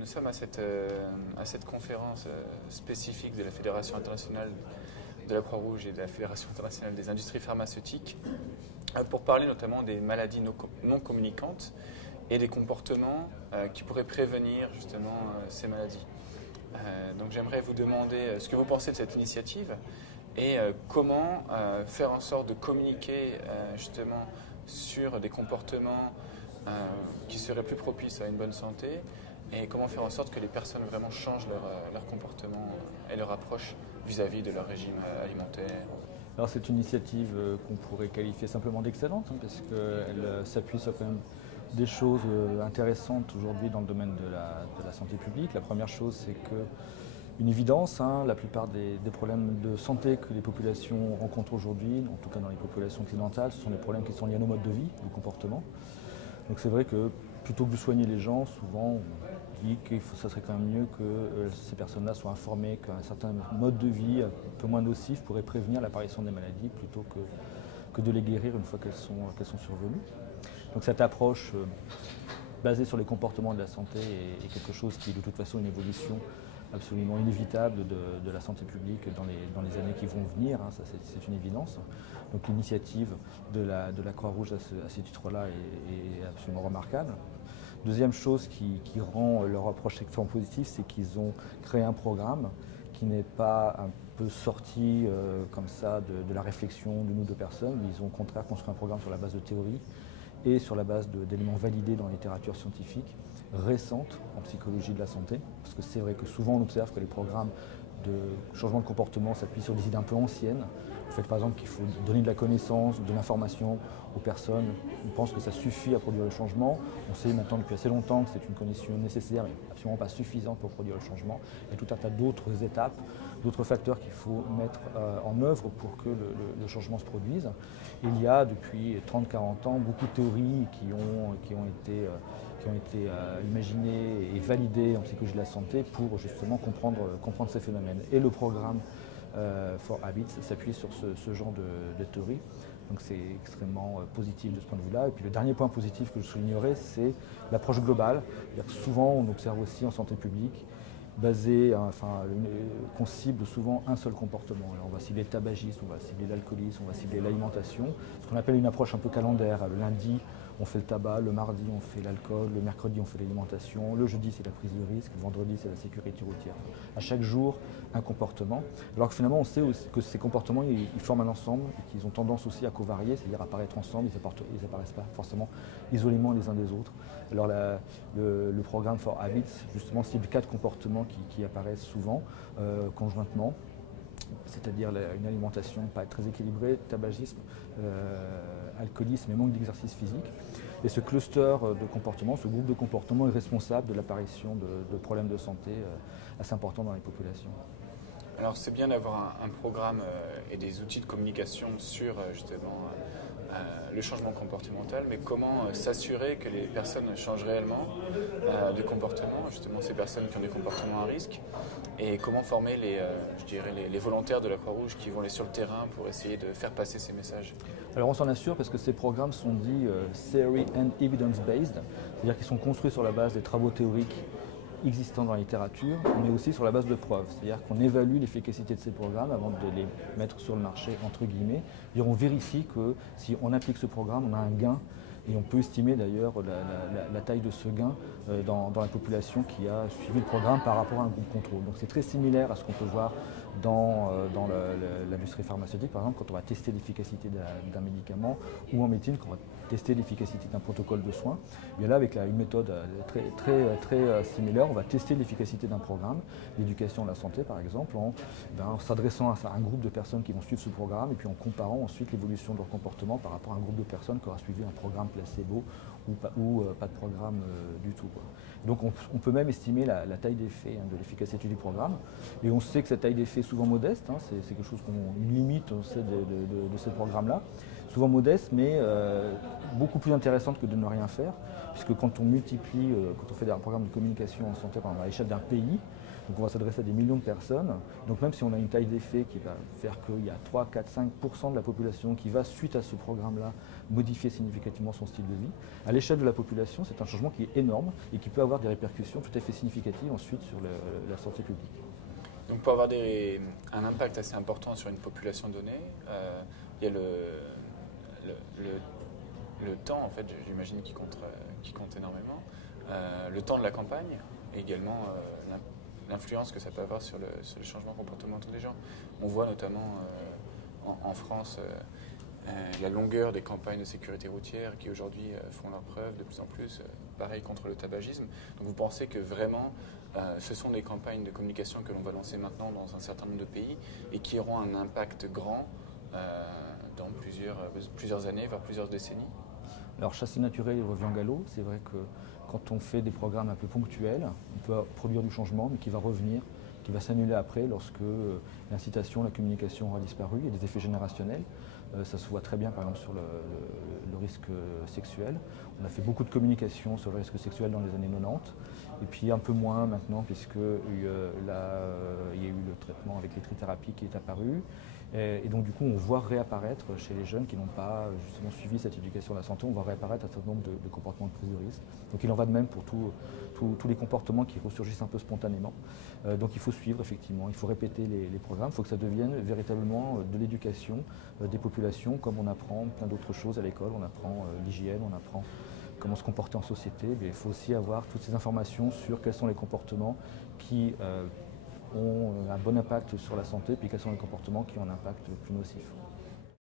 Nous sommes à cette conférence spécifique de la Fédération internationale de la Croix-Rouge et de la Fédération internationale des industries pharmaceutiques pour parler notamment des maladies non communicantes et des comportements qui pourraient prévenir justement ces maladies. Donc j'aimerais vous demander ce que vous pensez de cette initiative et comment faire en sorte de communiquer justement sur des comportements qui seraient plus propices à une bonne santé et comment faire en sorte que les personnes vraiment changent leur comportement et leur approche vis-à-vis de leur régime alimentaire. Alors c'est une initiative qu'on pourrait qualifier simplement d'excellente parce qu'elle s'appuie sur quand même des choses intéressantes aujourd'hui dans le domaine de la santé publique. La première chose, c'est qu'une évidence, la plupart des problèmes de santé que les populations rencontrent aujourd'hui, en tout cas dans les populations occidentales, ce sont des problèmes qui sont liés à nos modes de vie, au comportement. Donc c'est vrai que plutôt que de soigner les gens, souvent on dit que ça serait quand même mieux que ces personnes-là soient informées qu'un certain mode de vie un peu moins nocif pourrait prévenir l'apparition des maladies plutôt que de les guérir une fois qu'elles sont survenues. Donc cette approche basée sur les comportements de la santé est quelque chose qui est de toute façon une évolution absolument inévitable de la santé publique dans les années qui vont venir, ça c'est une évidence. Donc l'initiative de la Croix-Rouge à ce titre-là est absolument remarquable. Deuxième chose qui rend leur approche extrêmement positive, c'est qu'ils ont créé un programme qui n'est pas un peu sorti comme ça de la réflexion d'une ou deux personnes. Ils ont au contraire construit un programme sur la base de théories et sur la base d'éléments validés dans la littérature scientifique récente en psychologie de la santé. Parce que c'est vrai que souvent on observe que les programmes de changement de comportement s'appuient sur des idées un peu anciennes. Le fait par exemple qu'il faut donner de la connaissance, de l'information aux personnes, on pense que ça suffit à produire le changement. On sait maintenant depuis assez longtemps que c'est une condition nécessaire mais absolument pas suffisante pour produire le changement. Il y a tout un tas d'autres étapes, d'autres facteurs qu'il faut mettre en œuvre pour que le changement se produise. Il y a depuis 30-40 ans beaucoup de théories qui ont été imaginées et validées en psychologie de la santé pour justement comprendre ces phénomènes. Et le programme For Habits s'appuie sur ce genre de théorie. Donc c'est extrêmement positif de ce point de vue-là. Et puis le dernier point positif que je soulignerai, c'est l'approche globale. Souvent on observe aussi en santé publique qu'on cible souvent un seul comportement. Alors on va cibler le tabagisme, on va cibler l'alcoolisme, on va cibler l'alimentation. Ce qu'on appelle une approche un peu calendaire. Le lundi, on fait le tabac, le mardi, on fait l'alcool, le mercredi, on fait l'alimentation, le jeudi, c'est la prise de risque, le vendredi, c'est la sécurité routière. À chaque jour, un comportement. Alors que finalement, on sait aussi que ces comportements, ils forment un ensemble et qu'ils ont tendance aussi à covarier, c'est-à-dire apparaître ensemble, ils n'apparaissent pas forcément isolément les uns des autres. Alors le programme For Habits, justement, cible 4 comportements qui apparaissent souvent, conjointement. C'est-à-dire une alimentation pas très équilibrée, tabagisme, alcoolisme et manque d'exercice physique. Et ce cluster de comportements, ce groupe de comportements est responsable de l'apparition de problèmes de santé assez importants dans les populations. Alors c'est bien d'avoir un programme et des outils de communication sur justement le changement comportemental, mais comment s'assurer que les personnes changent réellement de comportement, justement ces personnes qui ont des comportements à risque, et comment former les volontaires de la Croix-Rouge qui vont aller sur le terrain pour essayer de faire passer ces messages. Alors on s'en assure parce que ces programmes sont dits Theory and Evidence-Based, c'est-à-dire qu'ils sont construits sur la base des travaux théoriques existants dans la littérature, mais aussi sur la base de preuves. C'est-à-dire qu'on évalue l'efficacité de ces programmes avant de les mettre sur le marché, entre guillemets. Et on vérifie que si on applique ce programme, on a un gain. Et on peut estimer d'ailleurs la taille de ce gain dans la population qui a suivi le programme par rapport à un groupe contrôle. Donc c'est très similaire à ce qu'on peut voir dans l'industrie pharmaceutique, par exemple, quand on va tester l'efficacité d'un médicament, ou en médecine, quand on va tester l'efficacité d'un protocole de soins. Bien là, avec une méthode très similaire, on va tester l'efficacité d'un programme, l'éducation de la santé par exemple, en s'adressant à un groupe de personnes qui vont suivre ce programme et puis en comparant ensuite l'évolution de leur comportement par rapport à un groupe de personnes qui aura suivi un programme placebo ou pas de programme du tout. Donc on peut même estimer la taille d'effet de l'efficacité du programme. Et on sait que cette taille d'effet est souvent modeste, c'est quelque chose une limite on sait de ce programme-là, souvent modeste mais beaucoup plus intéressante que de ne rien faire, puisque quand on multiplie, quand on fait un programme de communication en santé à l'échelle d'un pays, donc on va s'adresser à des millions de personnes. Donc même si on a une taille d'effet qui va faire qu'il y a 3, 4, 5% de la population qui va, suite à ce programme-là, modifier significativement son style de vie, à l'échelle de la population, c'est un changement qui est énorme et qui peut avoir des répercussions tout à fait significatives ensuite sur la santé publique. Donc pour avoir un impact assez important sur une population donnée, il y a le temps, en fait, j'imagine, qui compte énormément, le temps de la campagne et également l'influence que ça peut avoir sur les changements comportementaux des gens. On voit notamment en France la longueur des campagnes de sécurité routière qui aujourd'hui font leurs preuves de plus en plus, pareil contre le tabagisme. Donc vous pensez que vraiment ce sont des campagnes de communication que l'on va lancer maintenant dans un certain nombre de pays et qui auront un impact grand dans plusieurs années, voire plusieurs décennies? Alors chasser naturel et revient en galop, c'est vrai que quand on fait des programmes un peu ponctuels, on peut produire du changement, mais qui va revenir, qui va s'annuler après lorsque l'incitation, la communication aura disparu. Il y a des effets générationnels. Ça se voit très bien par exemple sur le risque sexuel. On a fait beaucoup de communication sur le risque sexuel dans les années 90, et puis un peu moins maintenant puisqu'il y a eu le traitement avec les trithérapies qui est apparu. Et donc du coup, on voit réapparaître chez les jeunes qui n'ont pas justement suivi cette éducation à la santé, on voit réapparaître un certain nombre de comportements de prise de risque. Donc il en va de même pour tous les comportements qui ressurgissent un peu spontanément. Donc il faut suivre effectivement, il faut répéter les programmes, il faut que ça devienne véritablement de l'éducation des populations, comme on apprend plein d'autres choses à l'école, on apprend l'hygiène, on apprend comment se comporter en société. Mais il faut aussi avoir toutes ces informations sur quels sont les comportements qui ont un bon impact sur la santé, puis quels sont les comportements qui ont un impact plus nocif.